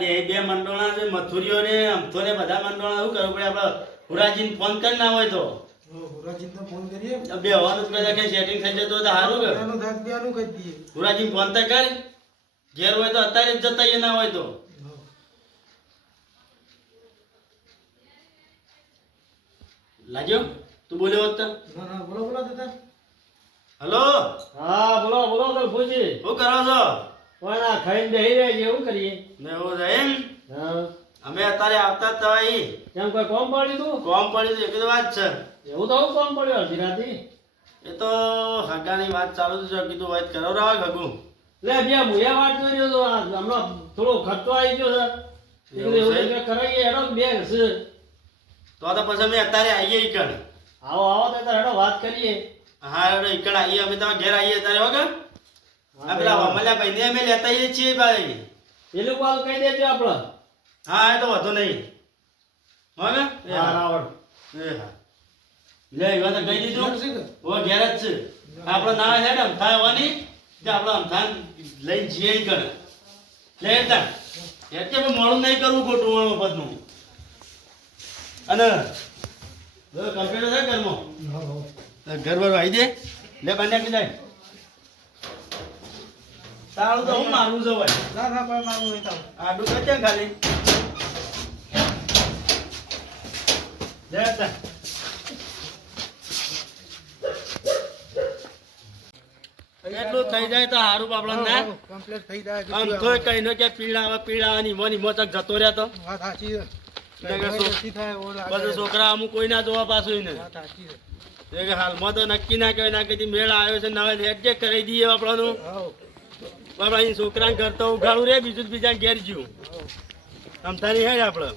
બે મંડોળા છે મથુરીઓ ને અમથો ને બધા મંડોળા શું કરવું પડે આપણે હુરાજીને ફોન કરી ના હોય તો હુરાજીને તો ફોન કરીએ બે હવાનું પેલા કે સેટિંગ થઈ જતો તો સારું કે એનો ધાક બેનું કરી દઈએ હુરાજીને ફોન તો કર ઘેર હોય તો અત્યારે જ જતા ના હોય તો લાગ્યો તું બોલ્યો હોત તો ના ના બોલો બોલો દાદા હલો હા બોલો બોલો ગલફુજી શું કરો છો પણ આ ખાઈને બેહી રહ્યા છે એવું કરીએ ને એવું છે એમ હા અમે અત્યારે આવતા જ તવાઈ કેમ કોઈ કોમ પડ્યું તું કોમ પડી તો એક જ વાત છે એવું તો હું કોમ પડ્યું અડધી રાતી એ તો હગાની વાત ચાલુ છે કીધું વાત કરો રાવ હગું લે બે મુયા વાત કરી રહ્યો તો આ હમણાં થોડો ખર્ચો આવી ગયો છે એવું એવું છે? કંઈક કરાવીએ હેડો બે હશે તો પછી અમે અત્યારે આવીએ ઈકણ આવો આવો તો તારે હેડો વાત કરીએ હા હેડો ઈકણ આવીએ અમે તમારા ઘેર આવીએ અત્યારે વગર આ પેલા અમલ્યા ભાઈને અમે લેતા આવીએ છીએ ભાઈ પેલું કોલ કહી દેજો આપણે હા એ તો વાંધો નહીં હો ને એ હા હા રાવણ એ હા લે એવા તો કહી દીધું ઓ ઘેર જ છે આપણે ના છે ને અમથા આવવાની જે આપણે અમથા લઈને જઈએ ઈકણ લે તા એટલે મોડું નહીં કરવું ખોટું વાળું બધું અને કમ્પ્યુટર છે ઘરમાં ઘર વાર આવી દે લે બંને કે જાય તારું તો હું મારું છે ભાઈ ના ના કોઈ મારું નહીં થાવ આડું કરજે ને ખાલી લે તા એટલું થઈ જાય તો સારું બાપડા ના કમ્પ્લીટ થઈ જાય આમ તો કઈ નો કે પીડાવાની મોની મોતક જતો રહ્યા તો વાત સાચી છે નગર સો- ઓછી થાય ઓર પછી છોકરા અમુક કોઈ ના જોવા પાછું ને વાત સાચી છે એ કે હાલમાં તો નક્કી ના કહેવાય ના કદી મેળ આવ્યો છે ના એડજસ્ટ કરી દઈએ આપણાનું હાઉ બાપડા અહીં છોકરાને ઘર તો ઉઘાડું રે બીજું તો બીજા ઘેર જ્યું અમથાની હેડ આપણે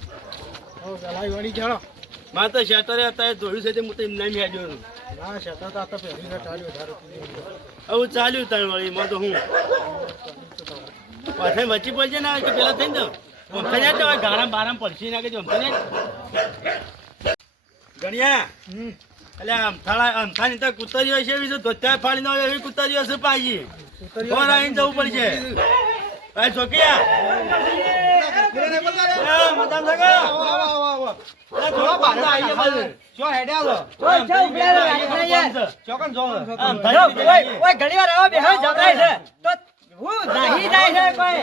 હાઉ ગલાઈ વળી જાણો મારે તો શેટરે અત્યારે જોયું છે તે હું તો એમ નહીં હેડ્યો ના શેતા તો આ તો પહેલી વાર ચાલ્યો ધારો હવે ચાલ્યું તાણ વળી એમાં તો હું પાછળ વચ્ચી પડશે ને કે પેલા થઈને તો અમથા ને તો ગારામ બારામ પડશે ના કે અમથા ને ગણ્યા એટલે અમથાની તો કુતરીઓ છે એવી છે ધોત્યા ફાડીને આવે એવી કુતરીઓ છે પાછી ફોન આવીને જવું પડશે ભાઈ છોકિયા મદામ સગા થોડા બહાર આવીએ બધું શું હેડ્યા ચોકન જો ઘણી વાર આવો બેહો જમરાય છે તો હું નાહી જાય છે કોઈ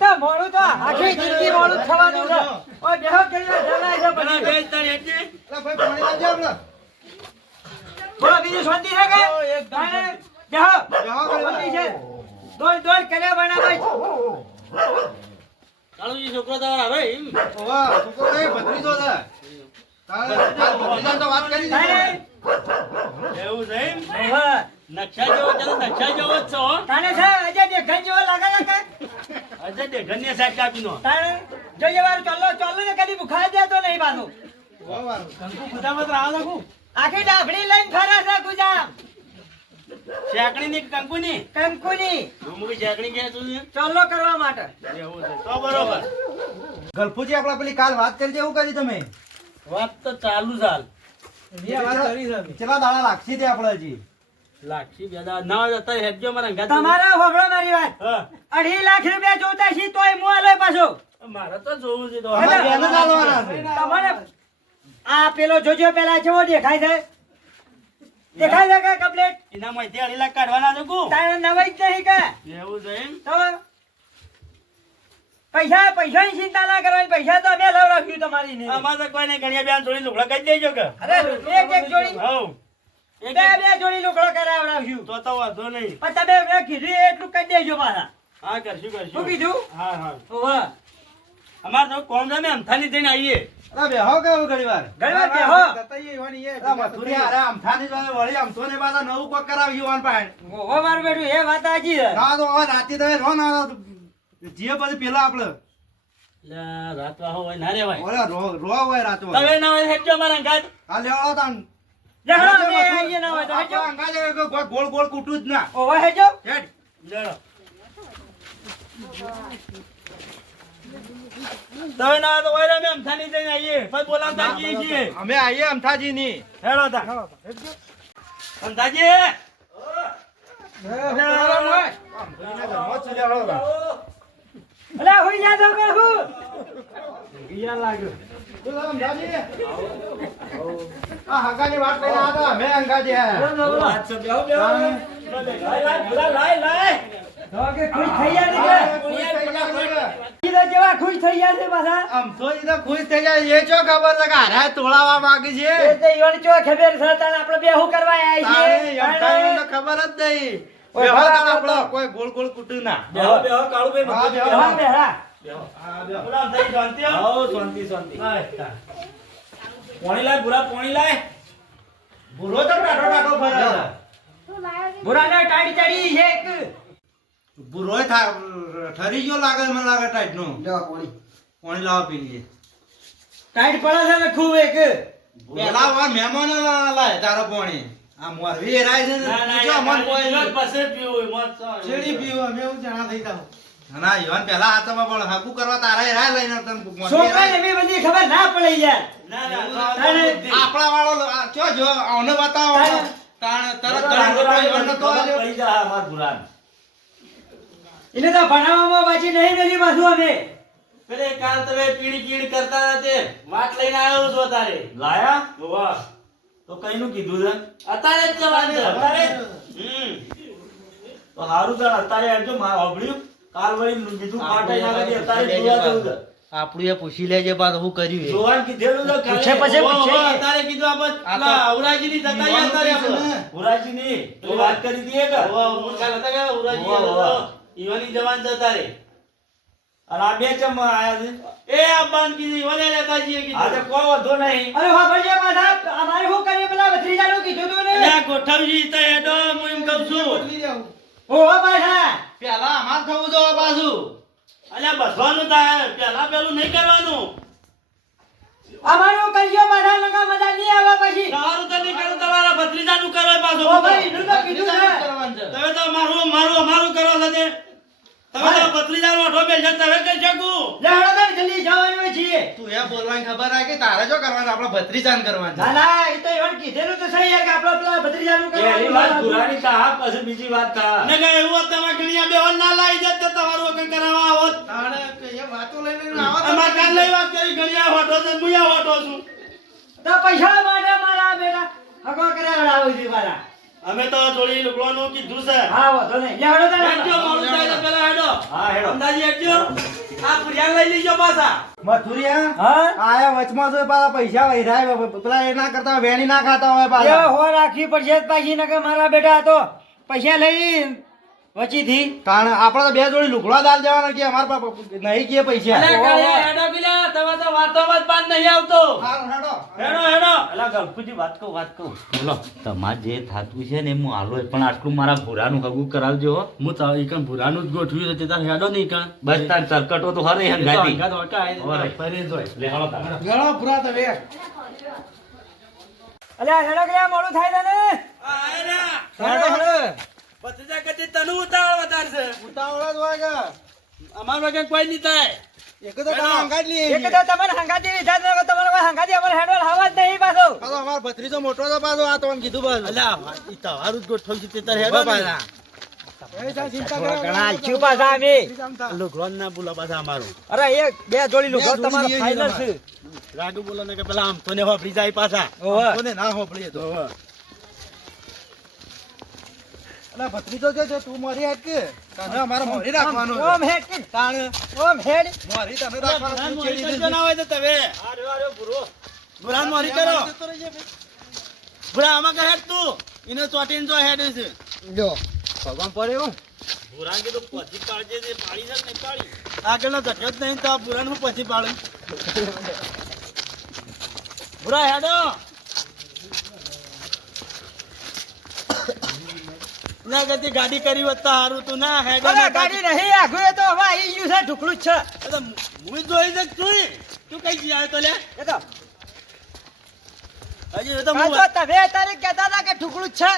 તો મોડું તો આખી જિંદગી મોડું થવાનું છે ઓય બેહો ઘણી વાર જમરાય છે પેલા પછી બેસ તારી એટલે ભાઈ પાણી લાવજો આપણે બોલો બીજું શાંતિ છે કે બેહો શાંતિ છે દોડ દોડ કર્યા બનાવાય કાળુજી છોકરો તમારા હવે એમ ઓવા છોકરો એ ભત્રીજો છે તારે ભત્રીજાને તો વાત કરી દીધી એવું છે એમ ઓહો નકશા જેવો છે તો નકશા જેવો જ છો તાને છે અજય દેખન જેવો લાગે છે કે અજય દેઘન્ય સાહેબ કાપીનો તાને જો જે વાર ચાલો ચાલો ને કદી બુખાર દેતો નહીં પાછો કંકુ ગુદામત રાવ નાખું આખી ડાફડી લઈને ફરે છે ગુજામ શેકણી ની કંકુની કંકુની ડુમુકી શેકણી કે તું ચાલો કરવા માટે એવું છે તો બરોબર ગલ્ફુજી આપણે પેલી કાલ વાત કરી એવું કરી તમે વાત તો ચાલુ ચાલ કેટલા દાડા લાગશે તે આપણે હજી લાક્ષી બેદા ના હોય અત્યારે હેડજો મારા અંગાત તમારા હોભળો મારી વાત હા 2.5 લાખ રૂપિયા જોતા છે તોય મુ આલે પાછો મારે તો જોવું છે તો અમારે બેનો જ આલવાના છે. તમારે આ પેલો જોજો પેલા જેવો દેખાય છે દેખાય છે કે કમ્પ્લીટ એના માંથી 2.5 લાખ કાઢવાના છે કુ તારે નવાઈ જ નહીં કે એવું છે એમ તો પૈસાની ચિંતા ના કરવાની પૈસા તો અમે લવરાવ્યું તમારી ને અમારે તો કોઈ નહીં ગણ્યા બેન જોડી લુગડા કરી દેજો કે અરે એક જોડી હવ એક બે જોડી લુગડો કરાવડાવ્યું તો વાંધો નહીં પણ તમે મેં કીધું એટલું કરી દેજો પાછા હા કરશું શું કરશું કીધું હા હા ઓહો અમારે તો કોમ છે ને અમથાની થઈને આવીએ અરે બેહો કે એવું ઘણી વાર ઘણી વાર બેહો. અરે મથુરી અરે અમથાની જ વળી અમથો ને પાછા નવું કોક કરાવ્યું વાન પાણ ઓહો મારું બેટું એ વાત સાચી છે ના તો હવે રાતે તમે રો ના જીએ પછી પેલા આપણે લે રાત વાહો હોય ના રેવાય ઓલે રો હોય રાતો તમે ના હોય હેડજો મારા અંગાત આ લેવાળો તાન લેહડો, અમે આવીએ ના હોય તો હટજો. અંગાજે ગોળ ગોળ કૂટું જ ના ઓહો હેડજો. હેડ લેડો તમે ના હોય તો ઓય અમે અમથાની થઈને આવીએ પછી બોલાવતા જઈએ છીએ અમે આવીએ અમથાજી ની હેડો તા અમથાજી અલા હોઈ જા તો કે હું બીજા લાગ્યો બોલો સમજાજી. આ હગાની વાત પહેલા હતા મેં અંગાજી આયા. વાત છે બેહો બેહો લાય ભૂરા લાય તો કે ખુશ થઈ ગયા ને કીધો જેવા ખુશ થઈ ગયા છે પાછા આમ તો ઈ તો ખુશ થઈ જાય એ ચો ખબર છે કે હારા તોડાવા માંગે છે. એ તો ઈવન ચો ખબર છે તાણ આપણે બે હું કરવા આયા તારે છીએ એમ કાંઈ તો ખબર જ નહીં. ઓય બેહો તો બરાબર આપણો તો. કોઈ ગોળ ગોળ કૂટું ના. બેહો બેહો કાળુભાઈ હા, મફત બેહો. હા બેહા હા, બેહો. બોલા થઈ શાંતિ હો? આવો શાંતિ શાંતિ પાણી લાય ભૂરા પાણી લાય ભૂરો તો ટાટો ટાટો ફરે છે. બુરાને ટાડી ચડી છે એક ભૂરોય ઠરી ગયો લાગે મને લાગે ટાઈટ નો. પાણી લાવો પી લઈએ. ટાઈટ પડે છે ને ખૂબ એક પેલા વાર મહેમાન લાય તારો પાણી આ મોરવી એરાય છે ને ના ના પૂછો મન કોઈ યાર નહીં. પાસે પીવું હોય મત ચેડી પીવો અમે એવું જાણા થઈ જાવ. ના ઈવન પેલા હાથમાં પણ હાકુ કરવા તારા એરાય લઈને તને મોરવી છોકરાને એરાય. બી બધી ખબર ના પડે યાર ના ના આપણા વાળો ચો જો આવને બતાવો તાણ તરત ઘણી લોકો ઈવન નતો આવ્યો. પડી જા અમાર ભૂરા એને તો ભણાવવામાં પાછી નહીં મેલી પાછું અમે પેલે કાલ તમે પીડી પીડી કરતા હતા તે વાત લઈને આવ્યો છો તારે લાયા વાહ તો કઈનું કીધું છે અત્યારે જ જવાનું છે અત્યારે જ? હમ તો હારું તાર અત્યારે આવજો માર હોબળ્યું કાલ વળી બીજું પાટાઈ ના લાગે અત્યારે જોવા જવું છે આપણું એ પૂછી લેજે પાછું હું કર્યું જોવાનું કીધેલું છે પૂછે કાલે. પછી ઓહો, પૂછે. અત્યારે કીધું આપણે પેલા અવરાજીની જતા રહ્યા અત્યારે આપણે. ભુરાજી ની પેલી વાત કરી હતી એક ઓહો, હું કાલ હતા કે અવરાજી ઓહો, હતા ઓહો. તો ઈવાની જવાન જતા રે અને આ બે ચમ આયા છે એ આ બાન કીધી ઈવાને લેતા જઈએ આજે કીધું કોઈ વધો નહીં અરે હા ભણ્યા પાછા અમારે શું કરીએ પેલા ભત્રીજાનું કીધું તું ને અલ્યા ગોઠવજી તો હેડો હું એમ કહું છું ઓહો પાછા પેલા અમાર થવું જો પાછું અલ્યા બસવાનું થાય પેલા પેલું નહીં કરવાનું અમારું કહીયો પાછા નકા મજા નહીં આવે પછી તમારું તો નહીં કરો તમારા ભત્રીજાનું કરો એ પાછું ઓ ભાઈ એનું તો કીધું છે તમે તો મારું કરો છો તે તમે તો ભત્રીજાનો ઓઢો બેસે તમે કઈ શકું લે હળો તાર જલ્દી જવાનું હોય છીએ તું એ બોલવાની ખબર આવે કે તારે જો કરવાનું આપણે ભત્રીજાન કરવાનું ના ના એ તો એવન કીધેલું તો સહી યાર કે આપણા પેલા ભત્રીજાનું પહેલી વાત કરવાનું ભુરાની કા પછી બીજી વાત કા ને કે એવું તમે ગણિયા બેવન ના લાવી દે તો તમારું વગર કરાવવા આવો તારે કે એ વાતો લઈને આવો તો અમાર કાલ લઈ વાત કરી ગણિયા હોટો છે મુયા હોટો છું તો પૈસા માટે મારા બેટા હગો કરાવડા આવું છે મારા અમે તો થોડી લુગડવાનું કીધું છે હા વાંધો નહીં લે હળો હેડજો તાર મોડું થાય તો પેલા હેડો હા હેડો અંદાજી હેડજો આ પુરિયા લઈ લીજો પાછા મથુરિયા હા આયા વચમાં જો પાછા પૈસા વૈરાય પેલા એ ના કરતા હોય વેણી ના ખાતા હોય એ પાછા હો રાખવી પડશે પાછી નકર મારા બેટા તો પૈસા લઈ વચીથી કારણ આપણે તો બે જોડી લુગડા દાલ જવાના કે અમાર નહીં કે પૈસા અલે કાળિયા હેડો બિલા તમે તો વાતોમાં જ પાન નહીં આવતો હારું હેડો. હેડો હેડો અલા ગણપતિ વાત કહું બોલો તમાર જે થાતું છે ને હું હાલો પણ આટલું મારા ભૂરાનું હગું કરાવજો હો. હું તો ઈકન ભુરાનું જ ગોઠવ્યું છે તે તાર હેડો નહીં કાન બસ તાર ચરકટો તો હરે હંગાતી ઓરે ફરી જોય લે હાલો તાર ગણો પૂરા તો બે અલ્યા હેડો કે મોડું થાય તને હેડો હેડો ભત્રીજા કદી તને ઉતાવળ વધારે છે ઉતાવળા જ હોય કે અમાર વગર કોઈ નહીં થાય એક તો તમે અંગાજ લઈએ એક તો તમને હંગાતી વિચાર ન કરો તમારે કોઈ હંગાતી અમારે હેડો હવા જ નહીં પાછો પાછો અમાર ભત્રીજો મોટો તો પાછો આ તો મને કીધું પાછું અલ્યા ઈ તમારું જ ગોઠવ્યું છે તે તાર હેડો ને. ચિંતા ઘણા આલસ્યું પાછા અમે લુગડો ના બોલા પાછા અમારું અરે એક બે જોડી લુગડો બે જોડી તમારો લઈએ ફાઇનલ છીએ છે રાગુ બોલો ને કે પેલા આમ તો ને વાપરી જાય પાછા ઓહો કોને ના હોપડીએ તો ઓહો. અલા ભત્રીજો જો તું મારી હાથ કે તને અમારે મોરી રાખવાનું ઓમ હેડ કે તાણ ઓમ હેડ મોરી તને રાખવાનું ભુરાન તું મોરી ચેડી કરજો ના હોય તો તમે ભુરાન મોરી કરો ભુરા આમાં કે હેડ તું એને ચોટીને જો હેડ છે જો ભગવાન પડે હું ભુરાન કે તો પછી પાડજે છે પાડી છે ને પાડી આગળનો ધક્યો જ નહીં તો આ ભુરાન હું પછી પાડું ભુરા હેડો ના ગતિ ગાડી કરી હોત તો હારું તું ના હેડો અરે ગાડી નહીં આઘું એ તો હવે આવી ગયું છે ઢુકડું જ છે હું જોઈ છે તું કઈ જી આવ્યો તો લે એ તો હજી એ તો આ હું તો તમે તારે કહેતા હતા કે ઢુકડું જ છે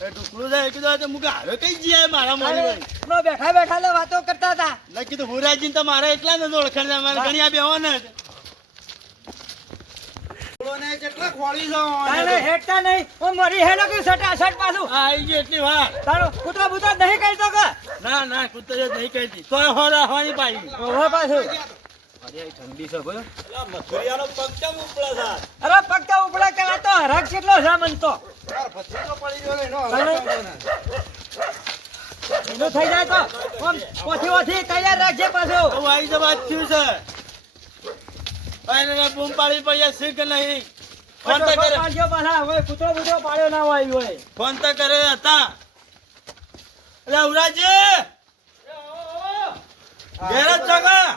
એ ટુકડું છે કીધું તો મુકે હારો કઈ જી આવ્યો મારા મોડી અરે, નો બેઠા બેઠા લે વાતો કરતા હતા ના કીધું હુરાજી તો મારા એટલા ને ઓળખાણ છે મારે ઘણી આ બેહો ને બોલો ને કેટલા ખોળી જાવ તારે હેડતા નહીં હું મરી હેડો કે સટા સટ પાછું આવી ગયો એટલી વાર તારો કૂતરા બુતરા નહીં કરતો કે ના ના કૂતરો નહીં કહેતી તો હોરા હોની પાડી ઓહો પાછું અરે ઠંડી છે ભાઈ મથુરિયાનો પગ કેમ ઉપડે છે અરે પગતા ઉપડા કરા તો હરક કેટલો છે મન તો ભત્રીજો પડી ગયો એનો એનું થઈ જાય તો આમ ઓથી ઓથી તૈયાર રાખજે પાછો હું આવી જવા થયું છે ભાઈ બૂમ પાડી પડ્યા છે કે નહીં ફોન તો કરે પાડજો પાછા હવે કૂતરો બુતરો પાડ્યો ના હોય હોય ફોન તો કરે હતા એટલે ઉરાજી ઘેર જ છો કા?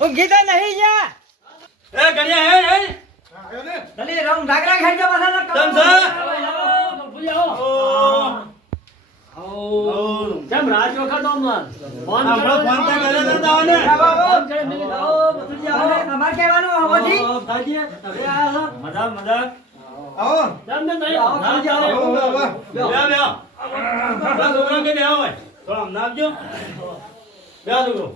ઊંઘી તો નહીં જા એ ગણ્યા હે હે ભલે રંગ ઢાકરા ખાઈ જા પાછા તમ છે? કેમ રાજ વખત ફોન આપણો ફોન તો કરે ને તાવને અમાર કહેવાનું હોવાથી મજા મજા આવો બે બે છોકરા કે બે હોય તો આમ નાખજો બે છોકરો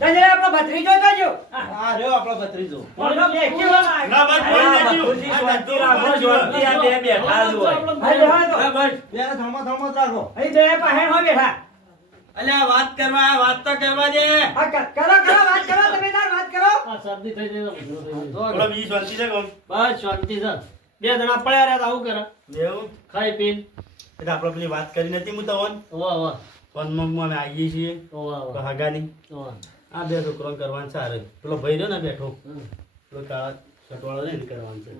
તજે આપણો ભત્રીજો કજો આ રહ્યો આપણો ભત્રીજો મોટો બેઠી હોય ના બસ કોઈ નથી શાંતિ રાખો, શાંતિ આ બે બેઠા જ હોય. હાલે હોય તો ના બસ બેને થમો જ રાખો અહીં બે પહેણ હોય બેઠા અલ્યા વાત તો કરવા દે આ કરો વાત કરો તમે તાર વાત કરો શરદી થઈ જાય તો બોલો બીજી શાંતિ છે કોમ બસ શાંતિ છે બે જણા પડ્યા રહ્યા તો આવું કરે એવું ખાઈ પીને એટલે આપણે પેલી વાત કરી નથી હું તો ઓવા ઓવા ફોનમાં અમે આવીએ છીએ ઓવા તો ઓવા હગાની ઓવા આ બે છોકરો કરવાનું છે હારે પેલો ભાઈ રહ્યો ને બેઠો પેલો કાળા શર્ટવાળો લઈને કરવાનું છે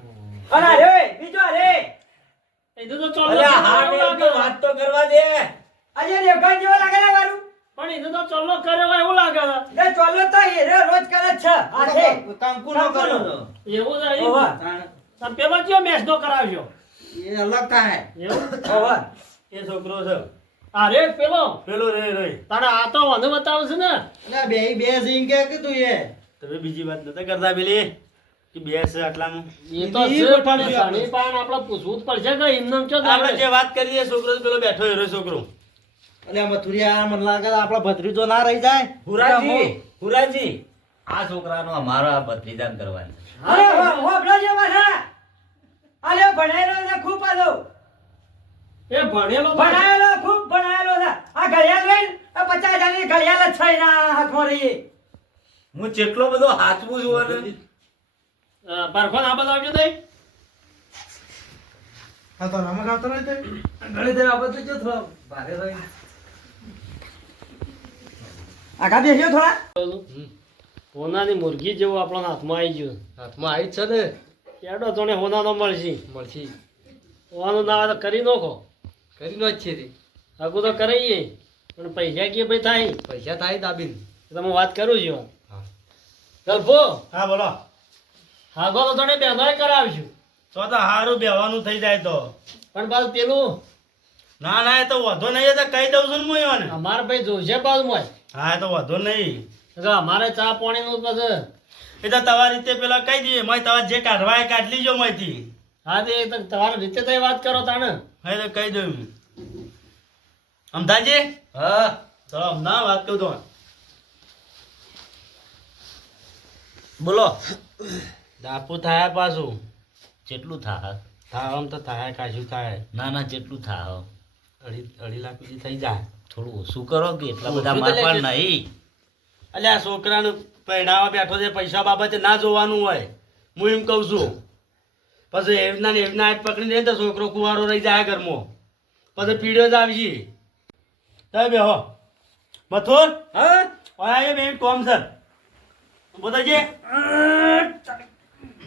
અને રે બીજો રે એ તો ચાલો અલ્યા, હા ને એક વાત તો કરવા દે. આજે રેવગણ જેવો લાગે ને મારું પણ એને તો ચાલો કરે હોય એવું લાગે છે એ ચોલો તો એ રે રોજ કરે જ છે આ છે કંકુ નો કરો એવું છે ઓવા તમે પેલો કયો મેચ નો કરાવજો એ અલગ થાય એવું ઓવા એ છોકરો છે અરે પેલો પેલો રે રે તારા આ તો મને બતાવશે ને એટલે બે સિંગ કે કીધું એ તમે બીજી વાત નતા કરતા પેલી કે બે છે આટલામાં એ તો છે પણ ધણી પાન આપણે પૂછવું જ પડશે કે એમને ચો આપણે જે વાત કરીએ છોકરો તો પેલો બેઠો હેરો છોકરો એટલે મથુરિયા મને લાગે આપણો ભત્રીજો ના રહી જાય હુરાજી, આ છોકરાનો અમારો આ ભત્રીજાન કરવાનું છે. અરે હો બ્લોજે મારા અરે ભણાયેલો છે ખૂબ આલો એ ભણેલો ભણાયેલો ખૂબ ભણાયેલો છે આ ઘડિયાળ લઈને 50,000 ની ઘડિયાળ જ છે એના હાથમાં રહી હું જેટલો બધો હાચવું છું ને, બરફોન આ બતાવજો તઈ હા તો રમક આવતો રહે તે ઘણી દેર આપત જો થોડા ભારે રહી આગા બેસ્યો થોડા હોનાની મુરગી જેવું આપણા હાથમાં આવી ગયું હાથમાં આવી જ છે ને કેડો તને હોનાનો મળશે મળશી હોવાનું ના આવે તો કરી નાખો કરી નો જ છે તે આગું તો કરાઈએ પણ પૈસા કે ભાઈ થાય પૈસા થાય દાબીન તો તમે વાત કરું છું હા ગલ્ફો હા બોલો હાગો તો તને બેનોય કરાવશું તો હારું બેવાનું થઈ જાય તો પણ પાછું પેલું ના ના એ તો વધો નહીં એ તો કહી દઉં છું ને હું એને અમારે ભાઈ જોશે પાછું મોય હા એ તો વધો નહીં તો અમારે ચા પાણીનું પછી એ તો તમારી રીતે પેલા કહી દઈએ મેં તમારે જે કાઢવા એ કાઢ લીજો માંથી હા તે તો તમારી રીતે તો વાત કરો તાણે હા એ તો કહી દઉં અમદાજી હા તો હમણાં વાત કહું તો બોલો દાપુ થાય પાછું કેટલું થાય? થાય આમ તો થાય કાશું થાય ના ના કેટલું થાય? અઢી લાખ સુધી થઈ જાય થોડું ઓછું કરો કે એટલા બધા ઓછું તો માર પણ લેજે. નહીં. અલ્યા આ છોકરાનું પહેણાવા બેઠો છે પૈસા બાબતે ના જોવાનું હોય હું એમ કહું છું પછી એવના ને એવના હાથ પકડીને તો છોકરો કુંવારો રહી જાય ઘરમાં પછી પીડ્યો જ આવશે તમે બેહો મથુર હા ઓયા બે કોમ સર બોલજે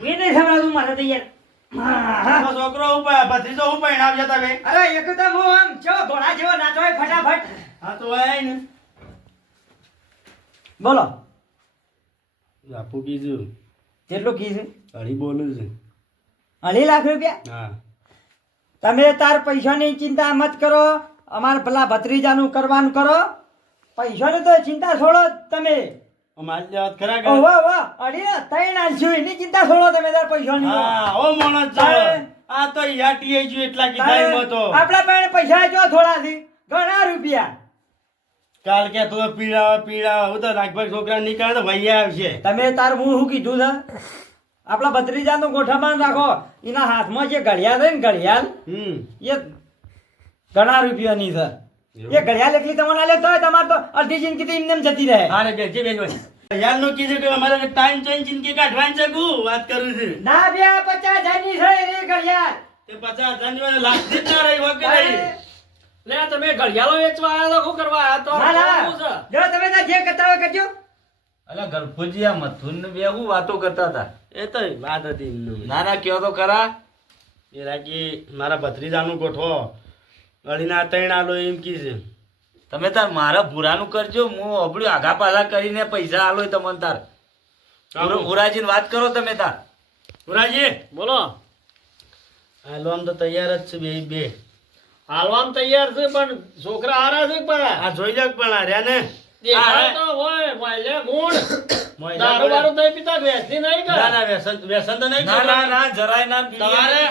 એ નહીં સંભળાતું મારે તો યાર છોકરો ઉપર ભત્રીજો હું પહેણાવજો તમે અરે એકદમ હું આમ છો ઘોડા જેવો નાચો હોય ફટાફટ હા તો આય ને બોલો આપું કીધું કેટલું કીધું અઢી બોલું છે 2.5 લાખ રૂપિયા હા તમે તાર પૈસાની ચિંતા મત કરો અમાર પેલા ભત્રીજાનું કરવાનું કરો પૈસાની તો ચિંતા છોડો તમે મારી વાત ખરા કે ઓહો ઓહો અડી ને 3 આલશું એની ચિંતા છોડો તમે તાર પૈસાની હા ઓ માણસ છે. આ તો યાટી આઈ ગયું એટલા કીધા એમાં તો આપણા પાસે પૈસા જો થોડાથી ઘણા રૂપિયા કાલ કે તો પીડા હું તો લગભગ છોકરા નીકળે તો ભૈયા આવશે તમે તાર હું શું કીધું છે આપણા ભત્રીજાનું ગોઠામાં રાખો એના હાથમાં જે ઘડિયાળ છે ને ઘડિયાળ એ ઘણા રૂપિયાની છે એ ઘડિયાળ એકલી તમને આલે તોય તમારે તો અડધી જિંદગી તો એમને એમ જતી રહે અરે બેસજે બેસજે યાર નો કીધું કે અમારે ટાઈમ ચેન્જ જિંદગી કાઢવાની છે ગુ વાત કરું છું ના બે 50,000 ની છે એ ઘડિયાળ તે 50,000 ની લાખ જ ના રહી વગર રહી લે તમે ઘડિયાળો વેચવા આયા તો શું કરવા આયા તો ના ના શું છે? જો તમે તો જે કરતા હોય કરજો અલા ગલફુજી આ મથુર ને બે હું વાતો કરતા હતા એ તો વાત હતી એમનું. ના ના કયો તો ખરા એ રાજી મારા ભત્રીજાનું ગોઠવો અડીના ત્રણ આલો એમ કી છે તમે તાર મારા ભૂરાનું કરજો હું અબડ્યું આઘા પાછા કરીને પૈસા આલો તમને તાર ઉરાજીને વાત કરો તમે તાર પુરાજી બોલો હાલો આમ તો તૈયાર જ છે બે બે હાલવામ તૈયાર છે પણ છોકરા હારા છે પણ આ જોઈ લે પણ આ રહ્યા ને દેખાય તો હોય મોયલે ગુણ મોય દારૂ બારૂ નહીં પીતા વેચતી નહીં ના કર ના વ્યસન વ્યસન તો નહીં ના છોકરા. ના ના જરાય ના તમારે?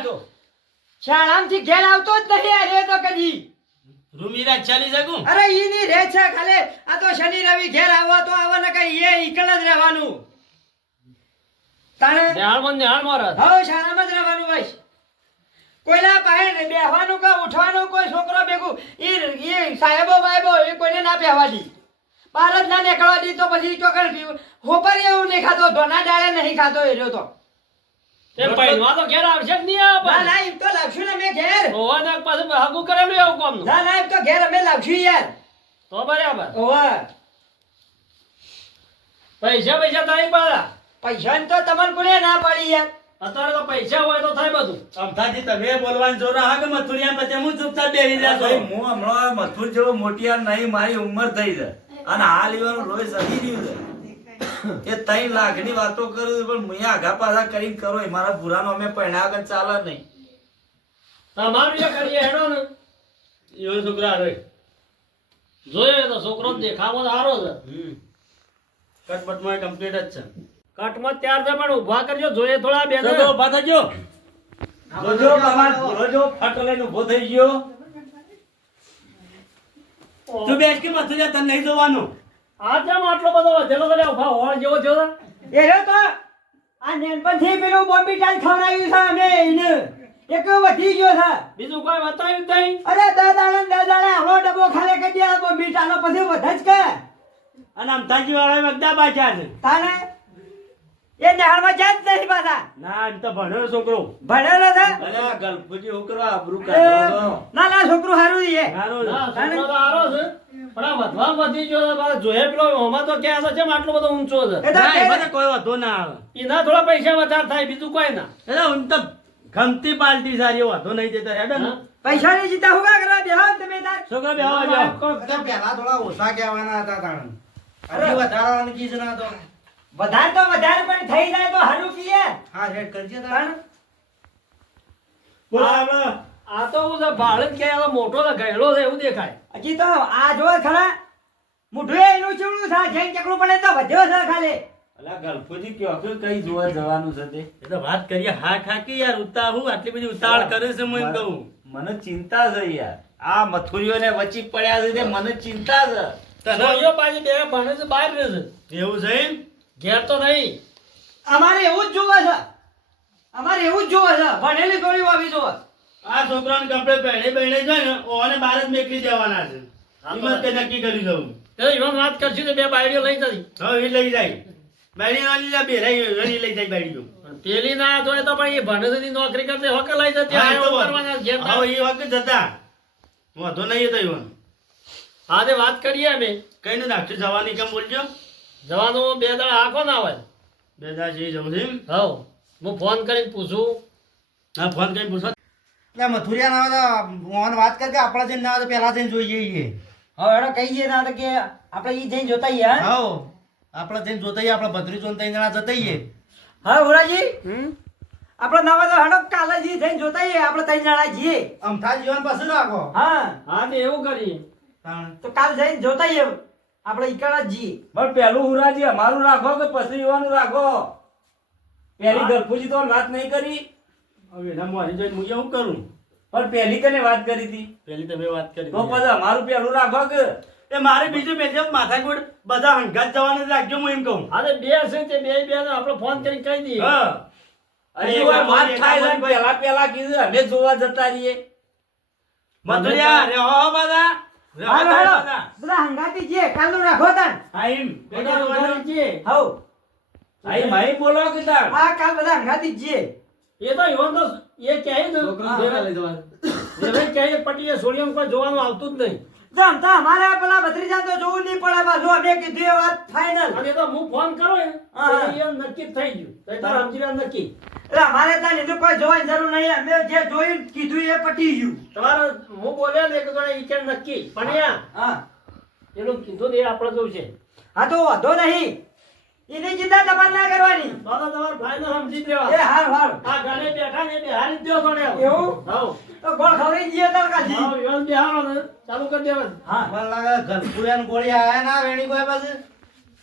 શાળામાંથી ઘેર આવતો જ નહીં આ રે તો કદી રૂમીરા ચાલી શકું અરે ઈ ની રે છે ખાલે આ તો શનિ રવિ ઘેર આવો તો આવો ને કઈ એ ઈકણ જ રહેવાનું તાણે નિહાળ મારે હવે શાળામાં જ રહેવાનું બસ કોઈના પાસે બેહવાનું કે ઉઠવાનું કોઈ છોકરો ભેગું ઈ સાહેબો બાહેબો એ કોઈને ના બેહવા દી બહાર જ ના નીકળવા દી તો પછી ચોકડ હોપર એવું નહીં ખાતો ધોના ડાળે નહીં ખાતો એ રહ્યો તો તે પૈણવા તો ઘેર આવશે કે નહીં આવે ના ના એમ તો લાવશું ને મેં ઘેર હોવા ને પાછું હાગું કરેલું એવું કામનું ના ના એમ તો ઘેર અમે લાવશું યાર તો બરાબર ઓવા પૈસા થાય પાછા પૈસાની તો તમને કોને ના પાડી યાર અત્યારે તો પૈસા હોય તો થાય બધું અમથાજી તમે બોલવાનું જોર હા કે મથુરિયા પછી હું ચૂપચાપ બેહી રહ્યા ભાઈ છો હું હમણાં મથુર જેવો મોટિયાર નહીં મારી ઉંમર થઈ છે અને હાલ ઈવાનું લોહી સડી રહ્યું છે એ 3 લાખની વાતો કરું છું પણ મુયા આઘા પાછા કરીને કરો એ મારા ભૂરાનો અમે પરણ્યા વગર ચાલે નહીં તમારું જે કરીએ હેડો ને એવો છોકરા રે જોઈએ તો છોકરો દેખાવો તો સારો છે કટપટમાં કમ્પ્લીટ જ છે કટમાં ત્યાર છે પણ ઊભા કરજો જોઈએ થોડા બે ચલો ઉભા થજો જોજો તમારો ભૂરો જો ફટ લઈને ઊભો થઈ ગયો તું બેસ કે મથુરિયા તને નહીં જોવાનું આ જેમ આટલો બધો વધેલો કરે ઊભા હોળ જેવો થયો છે એ રહ્યો તો આ નેનપણથી પેલું બોમ્બીટાલ ખવડાવ્યું છે અમે એને એક વધી ગયો છે બીજું કોઈ બતાવ્યું જ નહીં અરે દાદાને આવડો ડબ્બો ખાલી કરી દે બોમ્બીટાલો પછી વધે જ કે અને અમથાજી વાળા વગદા બાજા છે તાને એ નહેરમાં જાય જ નહીં પાછા ના એમ તો ભણ્યો છોકરો ભણેલો છે અરે આ ગલફુજી હું કરવા આબરૂ એ, કાઢો છો? ના ના છોકરું સારું છે સારો ના છોકરો તો સારો છે પણ આ વધવા વધી ગયો છે પાછો જોઈએ પેલો હોમાં તો ક્યાં છે આટલો બધો ઊંચો છે એ તો ના કે- એ બધે કોઈ વાંધો ના આવે એના થોડા પૈસા વધારે થાય બીજું કોઈ ના એટલે હું તો ગમતી પાલટી સારી વાંધો નહીં દેતા હેડો ને પૈસાની ચિંતા હું કા કરવા બેહો તમે તાર છોકરા બેહવા જાઓ પેલા થોડા ઓછા કહેવાના હતા તાણ હજી વધારવાનું કીધું ના તો વધારે તો વધારે પણ થઈ જાય તો હારું કીએ હા રેડ કરજે તાણ તાણ બોલો આપણે આ તો હું ભાડે જ કે મોટો તો ગયેલો છે એવું દેખાય હજી તો આ જો ખરા મોઢું એનું ચૂડું થાય જેમ ચકલું પડે તો વધ્યો છે ખાલી અલા ગલફુજી કયો કે કઈ જોવા જવાનું છે તે એ તો વાત કરીએ હા ખાકી યાર ઉતાવળ આટલી બધી ઉતાવળ કરે છે હું એમ કહું મને ચિંતા છે યાર આ મથુરીઓને વચ્ચે પડ્યા છે તે મને ચિંતા છે છોકરીઓ પાછી બે ભણે છે બહાર રહે છે એવું છે એમ ઘેર તો નહીં અમારે એવું જ જોવે છે અમારે એવું જ જોવે છે ભણેલી છોડીઓ આવી જોવે આ છોકરાને કપડે પહેણે પહેણે જાય ને ઓને બહાર જ મેકલી દેવાના છે હિંમત કઈ નક્કી કરી દઉં તો એમાં વાત કરશું તો બે બાયડીઓ લઈ જતી હવે એ લઈ જાય બાયડી વાળી જા બે લઈ જાય બાયડીઓ પણ પેલી ના જોઈએ તો પણ એ ભણે છે ની નોકરી કરતી હોકે લઈ જતી હા, આ એ તો એવું વાત. કરવાના ઘેર ના. હવે એ વખત જતા વાંધો નહીં તો ઈવન હા તે વાત કરીએ અમે કઈ નથી ડાક્ટર જવાની કેમ બોલજો જવાનું 2 દાડા આખો ના હોય બે દા જઈ જવું છે એમ હવ હું ફોન કરીને પૂછું હા ફોન કરીને પૂછો એટલે મથુરિયા ના આવે તો મોહન વાત કર કે આપણા જઈને ના આવે તો પહેલા જઈને જોઈ જઈએ હવે એનો કહીએ ના તો કે આપણે ઈ જઈને જોતા આવીએ હા હાઉ આપણે જઈને જોતા આવીએ આપણા ભત્રીજો ને 3 જણા જતા આવીએ હા હુરાજી આપણે નવા તો હડો કાલે જી જઈને જોતા આવીએ આપણે 3 જણા જઈએ અમથા જીવન પાસે રાખો હા હા તે એવું કરીએ તાણ તો કાલ જઈને જોતા આવીએ આપણે ઈકણ જ જઈએ પણ પેલું હુરાજી અમારું રાખો કે પછી યુવાનું રાખો પેલી ગલફુજી તો વાત નહીં કરી હવે એના મારી જોઈને હું એવું કરું પણ પેલી કને વાત કરી હતી પેલી તમે વાત કરી તો પછી અમારું પેલું રાખો કે એ મારે બીજું મેં માથાકૂટ બધા હંગાત જવાનું રાખજો હું એમ કહું હા તે બે છે તે બે ને આપણે ફોન કરીને કહી દઈએ હા હજી વાર વાત થાય છે ને પેલા પેલા કીધું અમે જોવા જતા રહીએ મધુરિયા રે હો બધા રે હો હાલો, હાલો. બધા બધા હંગાતી જે કાલનું રાખો તાન હા એમ બધા ઉધારી છે. હઉ હા એમ અહીં બોલો કીધા આ કાલ બધા હંગાતી જે એ તો ઈવન તો એ કહે ને દેવે કહે પટીએ સોડિયમ કોઈ જોવાનું આવતું જ નહીં. જમ તા અમારા પેલા ભત્રીજા તો જોવું નહીં પડે પાછું અમે કીધું એ વાત ફાઇનલ અને એ તો હું ફોન કરો ને હા. એટલે એ નક્કી જ થઈ ગયું તો એ તારા સમજી રહ્યા નક્કી. એટલે અમારે ત્યાં એનું કોઈ જોવાની જરૂર નહીં અમે જે જોયું કીધું એ પટી ગયું તમારે હું બોલ્યા ને એક જણા ઈ કે નક્કી પણ યા હા એનું કીધું ને એ આપણે જોવું છે. હા તો વાંધો નહીં એની ચિંતા તમારે ના કરવાની દાદા તમારે ફાઇનલ સમજી જ એ લેવા. હાર હાર આ ગાલે બેઠા ને બેહારી જ દ્યો ગણે. એવું? હાઉ. તો ગોળ ખવડાવી જઈએ તાર કાઢી હાઉ, ઈવન બેહારો ને ચાલુ કરી દેવાનું. હા મને લાગે ગલપુરિયા ને ગોળી આયા ના વેણી કોઈ પાછું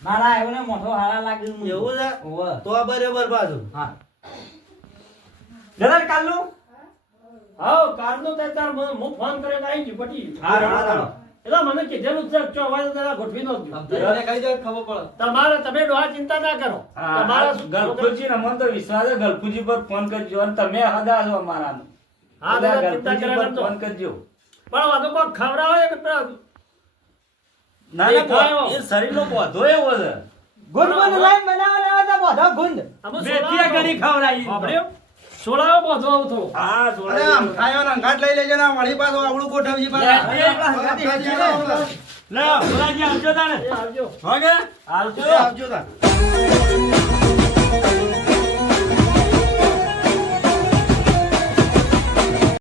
મારા એવું ને મોઢો હારા લાગે એવું છે ઓવે. તો બરાબર પાછું હા જરા કાલનું હાઉ, કાલનું તે તાર હું ફોન કર્યો તો આવી ગયું પટી ગયું. હારો હારો એટલે મને કીધેલું જ છે કે અવાજ તારા ગોઠવી નો આમ ધીરાને કહી દો એટલે ખબર પડે. તમારે તમે ડોહા ચિંતા ના કરો તમારા ગલફુજી ને મને તો વિશ્વાસ છે ગલફુજી પર ફોન કરજો અને તમે હદા છો અમારામાં હા, બધા દાદા, ચિંતા ગલફુજી કર્યા પર કરજો. ફોન કરજો પણ વાતો કોક ખવડાવે કે પેલા ના એ ખાયો. એ શરીરનો બોધો એવો છે ગુંદ ગુંદ લાઈન બનાવવા લેવા તા બધો ગુંદ અમે મેથીએ ઘણી ખવડાવી. સાંભળ્યો? સોળાવો બધો આવું થોડો. હા અરે જોડે આમ ખાયો ને અંગાટ લઈ લેજો ને વળી પાછું આવડું ગોઠવજી પાછા લે બોલાજી આવજો તાને એ આવજો. હો કે આવજો આવજો તા